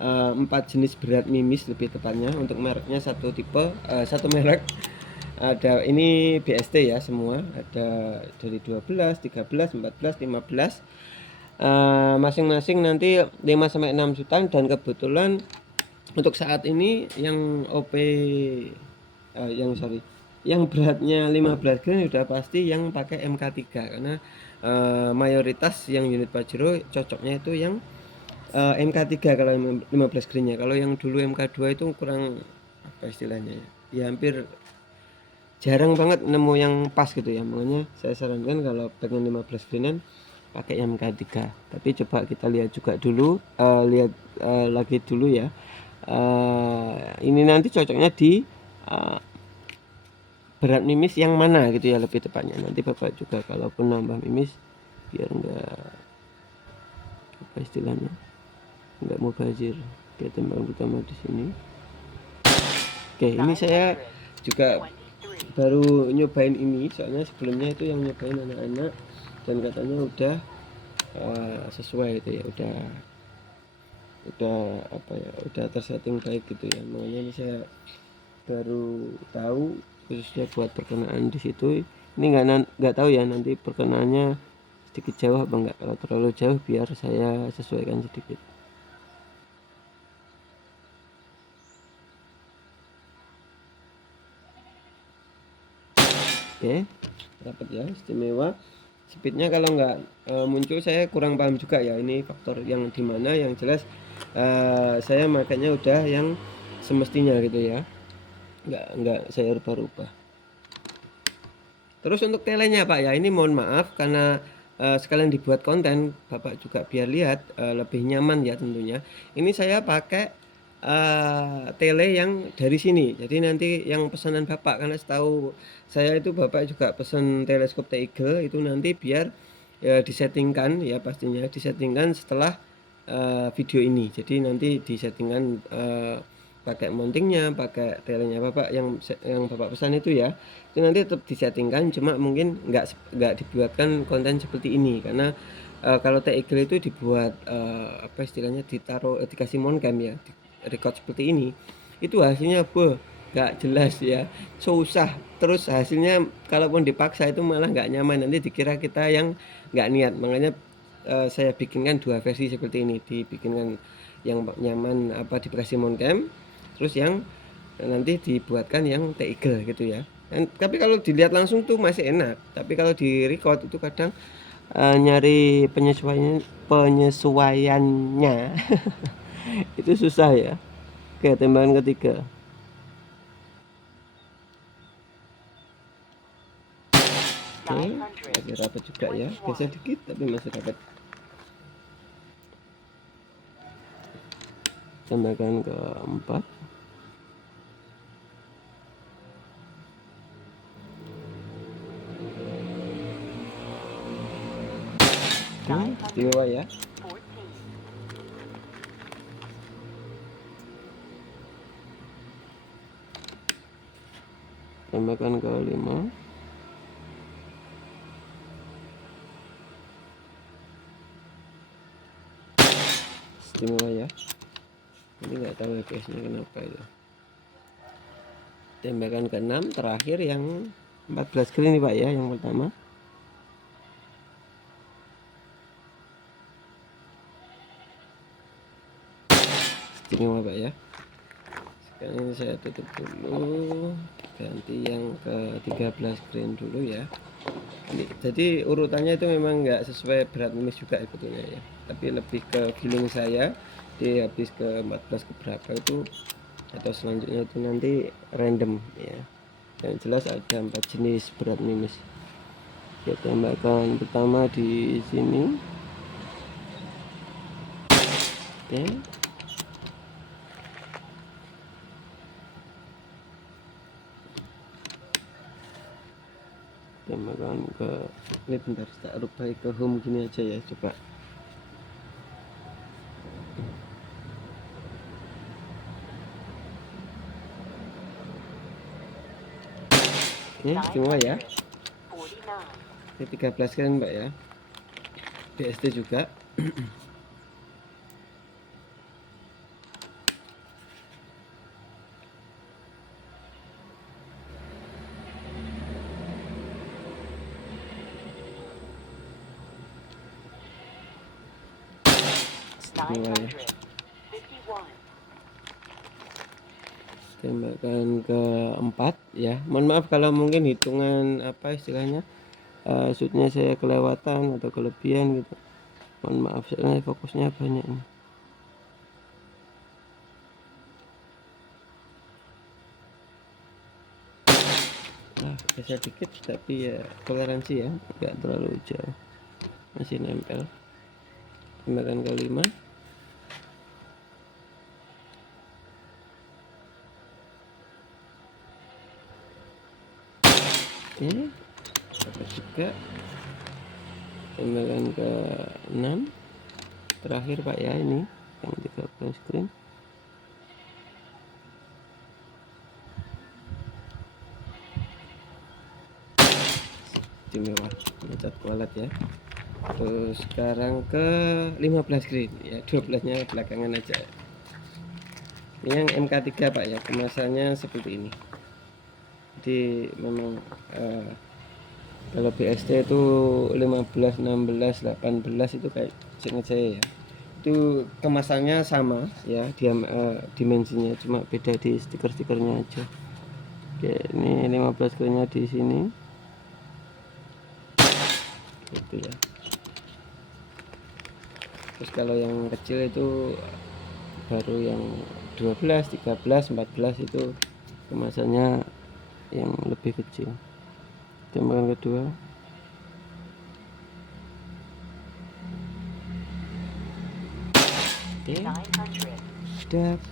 4 jenis berat mimis lebih tepatnya. Untuk mereknya satu tipe, satu merek. Ada ini BST ya semua, ada dari 12, 13, 14, 15. Masing-masing nanti 5 sampai 6 juta, dan kebetulan untuk saat ini yang OP yang beratnya 15 gram udah pasti yang pakai MK3, karena mayoritas yang unit Pajero cocoknya itu yang MK3 kalau 15 greennya. Kalau yang dulu MK2 itu kurang apa istilahnya ya, ya hampir jarang banget nemu yang pas gitu ya. Makanya saya sarankan kalau pengen 15 greenan pakai yang MK3. Tapi coba kita lihat juga dulu, lihat lagi dulu ya. Ini nanti cocoknya di berat mimis yang mana gitu ya lebih tepatnya. Nanti Bapak juga kalaupun nambah mimis biar enggak apa istilahnya, enggak mubazir. Oke, tembang utama di sini. Oke, ini saya juga baru nyobain ini, soalnya sebelumnya itu yang nyobain anak-anak dan katanya udah sesuai itu ya, udah apa ya, udah tersetting baik gitu ya. Makanya ini saya baru tahu, khususnya buat perkenaan di situ. Ini nggak tahu ya nanti perkenaannya sedikit jauh apa enggak. Kalau terlalu jauh biar saya sesuaikan sedikit. Oke, dapat ya, istimewa. Speednya kalau nggak muncul saya kurang paham juga ya, ini faktor yang dimana. Yang jelas saya makanya udah yang semestinya gitu ya, nggak saya rubah-rubah. Terus untuk telenya Pak ya, ini mohon maaf karena sekalian dibuat konten Bapak juga biar lihat lebih nyaman ya tentunya. Ini saya pakai tele yang dari sini. Jadi nanti yang pesanan Bapak, karena setahu saya itu Bapak juga pesan teleskop T-Eagle itu nanti biar disettingkan ya, pastinya disettingkan setelah video ini. Jadi nanti disettingkan pakai mountingnya, pakai telenya Bapak yang Bapak pesan itu ya. Itu nanti tetap disettingkan, cuma mungkin nggak dibuatkan konten seperti ini karena kalau T-Eagle itu dibuat apa istilahnya, ditaruh dikasih moncam ya, record seperti ini, itu hasilnya nggak jelas ya, susah. Terus hasilnya kalaupun dipaksa itu malah nggak nyaman, nanti dikira kita yang nggak niat. Makanya saya bikinkan 2 versi seperti ini, dibikinkan yang nyaman apa dikasih moncam, terus yang nanti dibuatkan yang T-Eagle gitu ya. Tapi kalau dilihat langsung tuh masih enak, tapi kalau di record itu kadang nyari penyesuaiannya itu susah ya. Oke, tembakan ketiga. Oke, masih rapat juga ya, geser dikit tapi masih rapat. Tembakan keempat. Oke, istimewa ya. Tembakan kelima. Istimewa ya. Ini nggak tahu ya guys, ini kenapa itu. Tembakan ke-6 terakhir yang 14 kali nih Pak ya, yang pertama. Istimewa Pak ya. Sekarang ini saya tutup dulu, ganti yang ke 13 green dulu ya. Ini, jadi urutannya itu memang nggak sesuai berat mimis juga sebetulnya ya, tapi lebih ke feeling saya di habis ke 14 ke berapa itu, atau selanjutnya itu nanti random ya. Yang jelas ada 4 jenis berat mimis. Kita tambahkan pertama di sini. Oke. Tambahkan ke ini, bentar tak rubah ke home gini aja ya, coba. Oke, semua ya. Ini 13 kan Mbak ya. BST juga. Mulai tembakan keempat ya. Mohon maaf kalau mungkin hitungan apa istilahnya shootnya saya kelewatan atau kelebihan gitu. Mohon maaf, soalnya fokusnya banyak nih. Geser dikit tapi ya toleransi ya, nggak terlalu jauh, masih nempel. Tembakan kelima. Oke, dapat juga. Tembakan ke-6 terakhir Pak ya, ini yang 13 screen. Istimewa, mencat kualat ya. Terus sekarang ke 15 green ya, 12 nya belakangan aja. Ini yang MK3 Pak ya, kemasannya seperti ini. Jadi memang kalau BST itu 15, 16, 18 itu kayak seingat saya ya, itu kemasannya sama ya, dimensinya cuma beda di stiker-stikernya aja. Oke, ini 15 greennya di sini gitu ya. Terus kalau yang kecil itu baru yang 12, 13, 14 itu kemasannya yang lebih kecil. Tembakan kedua. Oke, dapat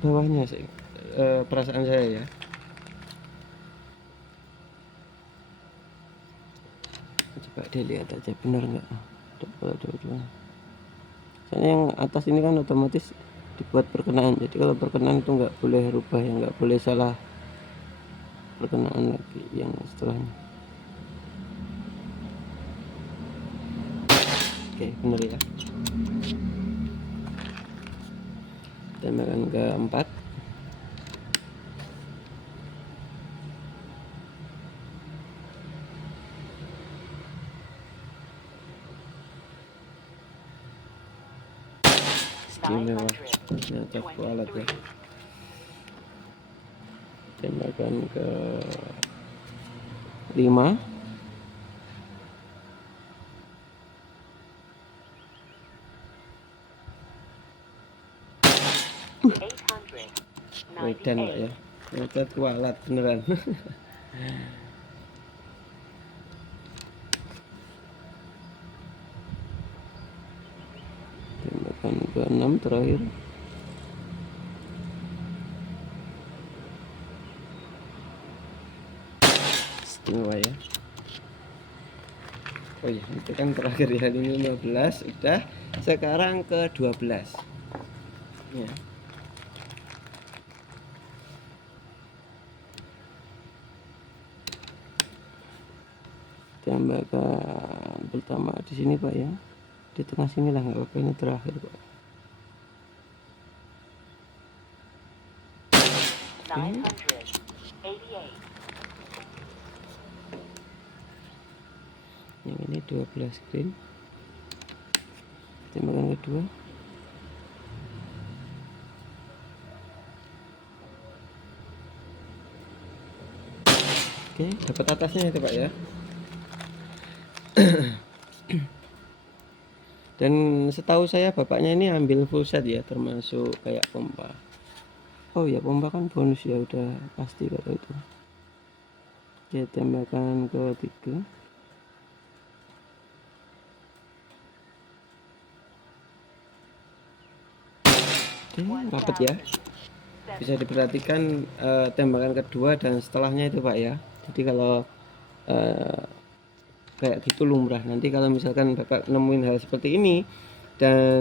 bawahnya sih, perasaan saya ya. Coba dilihat aja benar nggak dua-dua. Soalnya yang atas ini kan otomatis dibuat perkenaan, jadi kalau perkenaan itu nggak boleh rubah ya, nggak boleh salah perkenaan lagi yang setelahnya. Oke, benar ya. Tembakan keempat. Istimewa, ternyata kualat ya. Tembakan ke 5. Medan Pak ya, ternyata kualat beneran. Tembakan ke-6 terakhir. Istimewa ya. Oh iya, itu kan terakhir ya, ini 15 udah, sekarang ke 12 ya. Tembakan pertama di sini Pak ya, di tengah sini lah, nggak apa-apa, ini terakhir Pak. Yang ini 12 green. Tembakan kedua. Oke, dapat atasnya itu Pak ya. Dan setahu saya bapaknya ini ambil full set ya, termasuk kayak pompa. Oh ya, pompa kan bonus ya, udah pasti kalau itu. Oke, tembakan ketiga. Oke, rapet ya. Bisa diperhatikan tembakan kedua dan setelahnya itu Pak ya. Jadi kalau kayak gitu lumrah. Nanti kalau misalkan Bapak nemuin hal seperti ini dan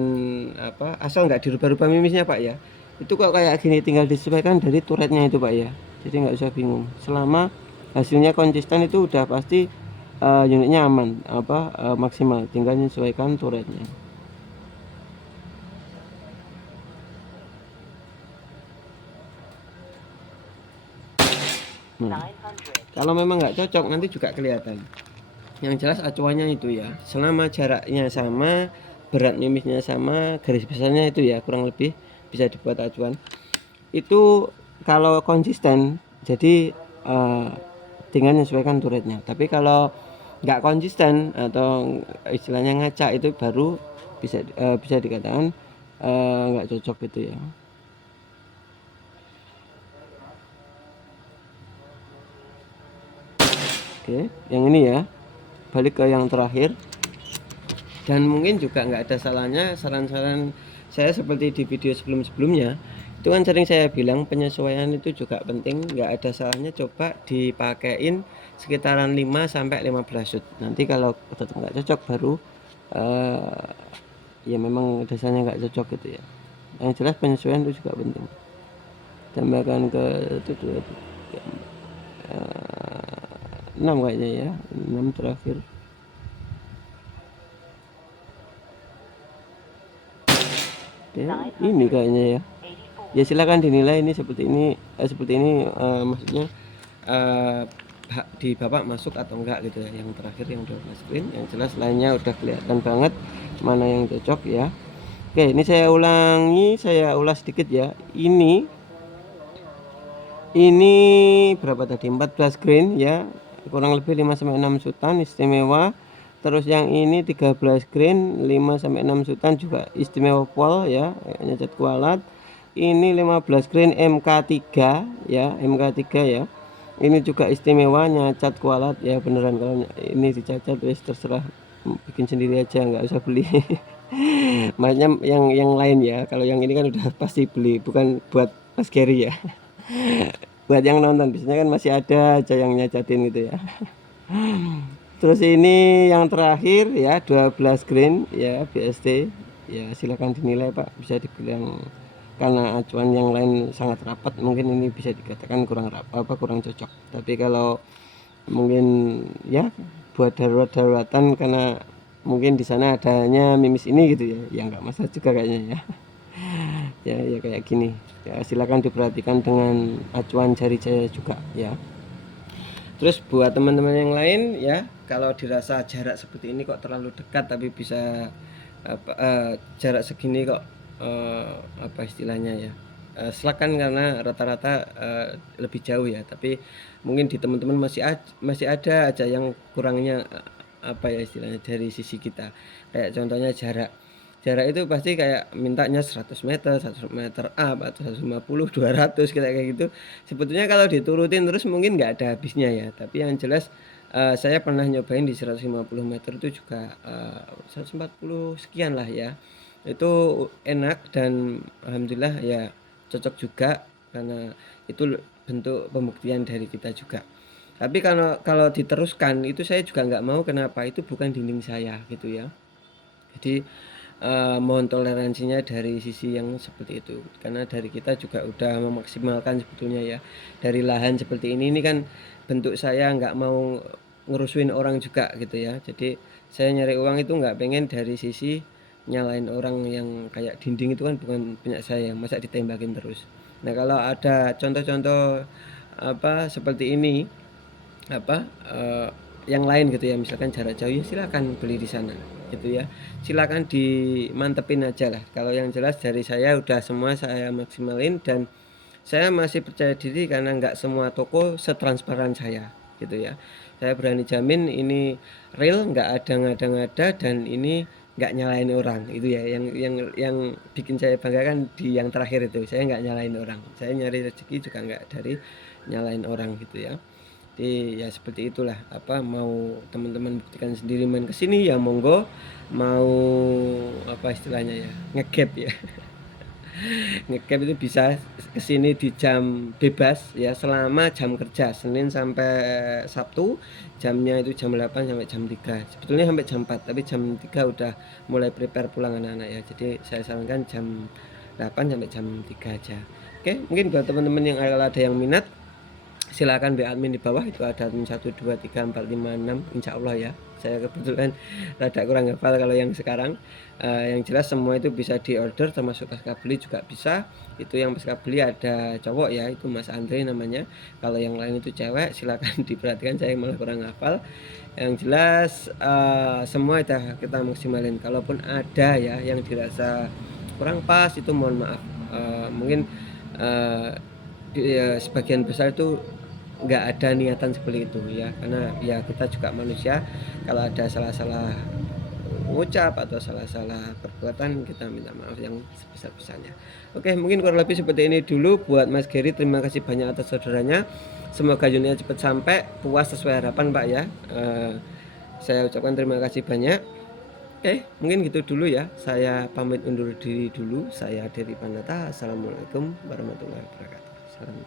apa, asal nggak dirubah-rubah mimisnya Pak ya, itu kok kayak gini, tinggal disesuaikan dari turretnya itu Pak ya. Jadi nggak usah bingung, selama hasilnya konsisten itu udah pasti unitnya aman, maksimal, tinggal menyesuaikan turretnya. Nah, kalau memang nggak cocok nanti juga kelihatan. Yang jelas acuannya itu ya, selama jaraknya sama, berat mimisnya sama, garis besarnya itu ya kurang lebih bisa dibuat acuan. Itu kalau konsisten jadi dengan menyesuaikan turretnya. Tapi kalau nggak konsisten atau istilahnya ngacak itu baru bisa dikatakan nggak cocok gitu ya. Oke, yang ini ya, balik ke yang terakhir. Dan mungkin juga nggak ada salahnya saran-saran saya seperti di video sebelum-sebelumnya. Itu kan sering saya bilang penyesuaian itu juga penting, nggak ada salahnya coba dipakein sekitaran 5-15 shoot. Nanti kalau tetap nggak cocok baru ya memang dasarnya nggak cocok gitu ya. Yang jelas penyesuaian itu juga penting. Tambahkan ke 6 kayaknya ya, 6 terakhir. Ya, ini kayaknya ya. Ya silakan dinilai ini seperti ini maksudnya di Bapak masuk atau enggak gitu ya. Yang terakhir yang udah screen, yang jelas lainnya udah kelihatan banget mana yang cocok ya. Oke, ini saya ulas sedikit ya. Ini berapa tadi? 14 green ya. Kurang lebih 5-6 sutan istimewa. Terus yang ini 13 green 5-6 sutan juga istimewa pol ya, nyecat kualat. Ini 15 green MK3 ya, MK3 ya. Ini juga istimewa nyacat kualat ya, beneran kalau ini dicacat wis terserah bikin sendiri aja, nggak usah beli. Maksudnya yang lain ya, kalau yang ini kan udah pasti beli, bukan buat Mas Gary ya. Buat yang nonton biasanya kan masih ada aja yang nyacatin gitu ya. Terus ini yang terakhir ya 12 green ya BST ya, silakan dinilai Pak, bisa dibilang karena acuan yang lain sangat rapat mungkin ini bisa dikatakan kurang cocok. Tapi kalau mungkin ya buat darurat-daruratan karena mungkin di sana adanya mimis ini gitu ya nggak masalah juga kayaknya ya. Ya kayak gini ya, silakan diperhatikan dengan acuan jari saya juga ya. Terus buat teman-teman yang lain ya, kalau dirasa jarak seperti ini kok terlalu dekat tapi bisa jarak segini kok apa istilahnya ya, silakan karena rata-rata lebih jauh ya. Tapi mungkin di teman-teman masih ada aja yang kurangnya apa ya istilahnya dari sisi kita. Kayak contohnya jarak itu pasti kayak mintanya 100 meter up atau 150 200 kayak gitu. Sebetulnya kalau diturutin terus mungkin nggak ada habisnya ya, tapi yang jelas saya pernah nyobain di 150 meter itu juga 140 sekian lah ya, itu enak dan alhamdulillah ya cocok juga karena itu bentuk pembuktian dari kita juga. Tapi kalau diteruskan itu saya juga nggak mau, kenapa, itu bukan dinding saya gitu ya. Jadi mohon toleransinya dari sisi yang seperti itu, karena dari kita juga udah memaksimalkan sebetulnya ya. Dari lahan seperti ini kan bentuk saya nggak mau ngurusin orang juga gitu ya. Jadi saya nyari uang itu nggak pengen dari sisi nyalain orang yang kayak dinding, itu kan bukan punya saya, masa ditembakin terus. Nah kalau ada contoh-contoh apa seperti ini apa yang lain gitu ya, misalkan jarak jauh ya silakan beli di sana gitu ya, silakan dimantepin aja lah. Kalau yang jelas dari saya udah semua saya maksimalin dan saya masih percaya diri karena nggak semua toko setransparan saya gitu ya. Saya berani jamin ini real, nggak ada ngada-ngada, dan ini nggak nyalain orang itu ya. Yang bikin saya banggakan di yang terakhir itu, saya nggak nyalain orang, saya nyari rezeki juga nggak dari nyalain orang gitu ya. Jadi ya seperti itulah, apa mau teman-teman buktikan sendiri main kesini ya monggo, mau apa istilahnya ya ngegap ya. Ngegap itu bisa kesini di jam bebas ya, selama jam kerja Senin sampai Sabtu jamnya itu jam 8 sampai jam 3, sebetulnya sampai jam 4 tapi jam 3 udah mulai prepare pulang anak-anak ya. Jadi saya sarankan jam 8 sampai jam 3 aja. Oke, mungkin buat teman-teman yang ada yang minat silakan WA admin di bawah, itu ada admin 1, 2, 3, 4, 5, 6, insya Allah ya. Saya kebetulan rada kurang hafal kalau yang sekarang. Yang jelas semua itu bisa diorder, termasuk pasca beli juga bisa. Itu yang pasca beli ada cowok ya, itu Mas Andre namanya. Kalau yang lain itu cewek, silakan diperhatikan, saya malah kurang hafal. Yang jelas semua udah kita maksimalin. Kalaupun ada ya yang dirasa kurang pas, itu mohon maaf. Mungkin ya, sebagian besar itu nggak ada niatan seperti itu ya, karena ya kita juga manusia. Kalau ada salah-salah ucap atau salah-salah perbuatan, kita minta maaf yang sebesar-besarnya. Oke, mungkin kurang lebih seperti ini dulu buat Mas Gary. Terima kasih banyak atas saudaranya, semoga unitnya cepat sampai, puas sesuai harapan Pak ya. Saya ucapkan terima kasih banyak. Oke, mungkin gitu dulu ya, saya pamit undur diri dulu. Saya Dery Panata, assalamualaikum warahmatullahi wabarakatuh. Salam